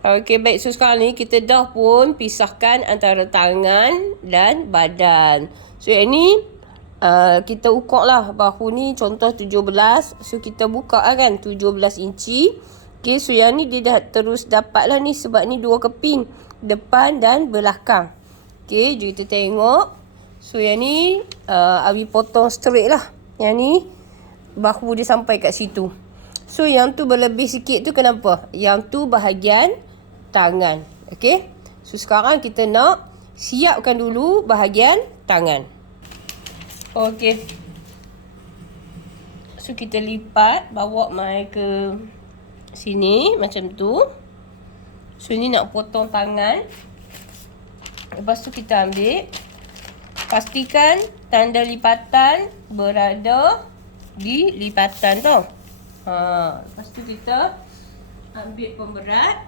Okey, baik. So, sekarang ni kita dah pun pisahkan antara tangan dan badan. So, yang ni kita ukur lah. Bahu ni contoh 17. So, kita buka lah kan 17 inci. Okey, so yang ni dia dah terus dapat lah ni. Sebab ni dua keping. Depan dan belakang. Okey, jom kita tengok. So, yang ni Abi potong straight lah. Yang ni bahu dia sampai kat situ. So, yang tu berlebih sikit tu kenapa? Yang tu bahagian tangan. Okey. So, sekarang kita nak siapkan dulu bahagian tangan. Okey. So, kita lipat. Bawa mai ke sini. Macam tu. So, ni nak potong tangan. Lepas tu, kita ambil. Pastikan tanda lipatan berada di lipatan tu. Lepas tu, kita ambil pemberat.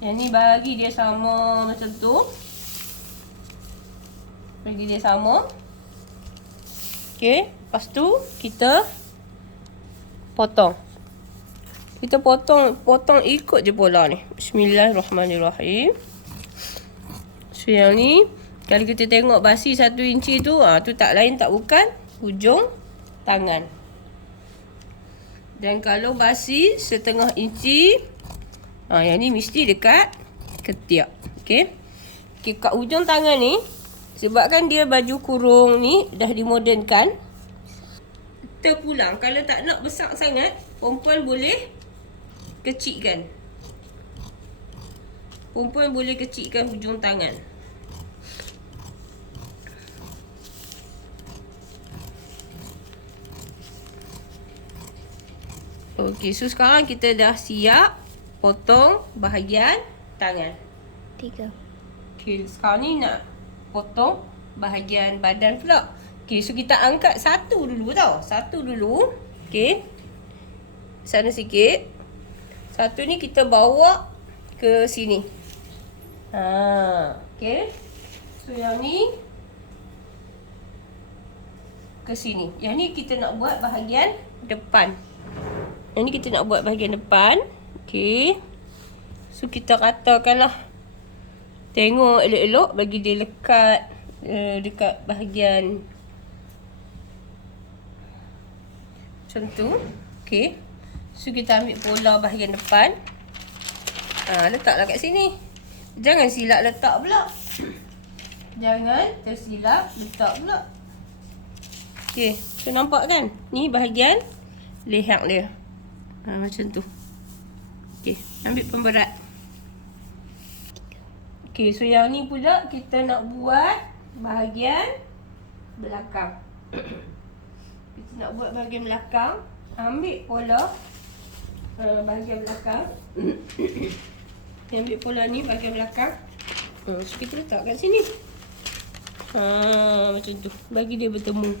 Yang ni bagi dia sama macam tu. Bagi dia sama. Okey. Lepas tu, kita potong. Kita potong ikut je pola ni. Bismillahirrahmanirrahim. So, yang ni, kalau kita tengok basi 1 inci tu, tu tak lain tak bukan hujung tangan. Dan kalau basi setengah inci, yang ni mesti dekat ketiak. Okey. Okey, kat hujung tangan ni, sebabkan dia baju kurung ni dah dimodernkan, terpulang. Kalau tak nak besar sangat, perempuan boleh kecilkan. Perempuan boleh kecilkan hujung tangan. Okey, so sekarang kita dah siap potong bahagian tangan. 3. Okey, sekarang ni nak potong bahagian badan pula. Okey, so kita angkat satu dulu tau. Satu dulu. Okey. Sana sikit. Satu ni kita bawa ke sini. Okey. So yang ni ke sini. Yang ni kita nak buat bahagian depan. Yang ni kita nak buat bahagian depan. Okey. So, kita ratakanlah. Tengok elok-elok bagi dia lekat dekat bahagian macam tu. Okey. So, kita ambil pola bahagian depan. Letaklah kat sini. Jangan silap letak pula. Jangan tersilap letak pula. Okey. So, nampak kan? Ni bahagian leher dia. Macam tu. Okey, ambil pemberat. Okey, so yang ni pula kita nak buat bahagian belakang. Kita nak buat bahagian belakang. Ambil pola bahagian belakang. Ambil pola ni bahagian belakang. So kita letak kat sini. Macam tu. Bagi dia bertemu.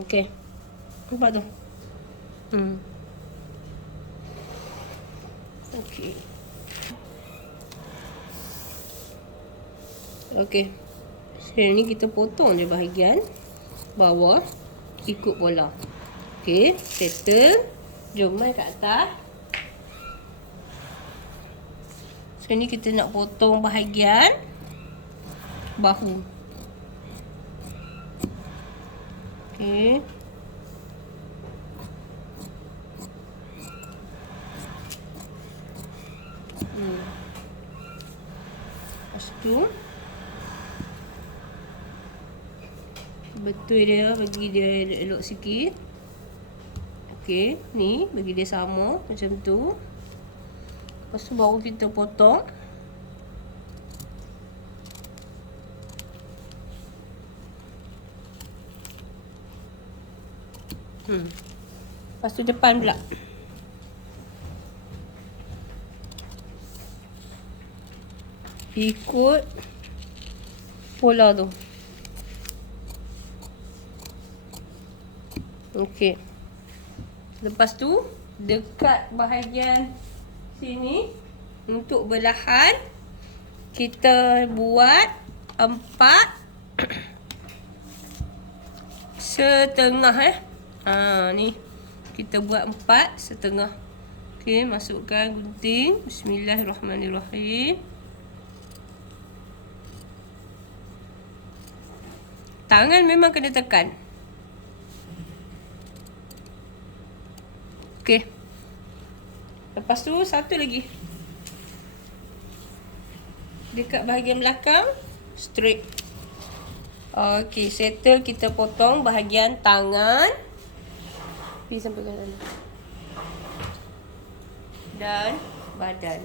Okey. Nampak tu? Okey. Okey. So, ni kita potong je bahagian bawah ikut pola. Okey, settle. Jom mai kat atas. So, ni kita nak potong bahagian bahu. Okey. Lepas tu betul dia, bagi dia elok sikit. Okey, ni bagi dia sama macam tu. Lepas tu baru kita potong. Lepas tu depan pula. Ikut pola tu. Okey. Lepas tu dekat bahagian sini untuk belahan kita buat 4 setengah ni. Kita buat 4 setengah. Okey, masukkan gunting. Bismillahirrahmanirrahim. Tangan memang kena tekan. Okey. Lepas tu, satu lagi. Dekat bahagian belakang, straight. Okey, settle, kita potong bahagian tangan. Pergi sampai ke sana. Dan badan.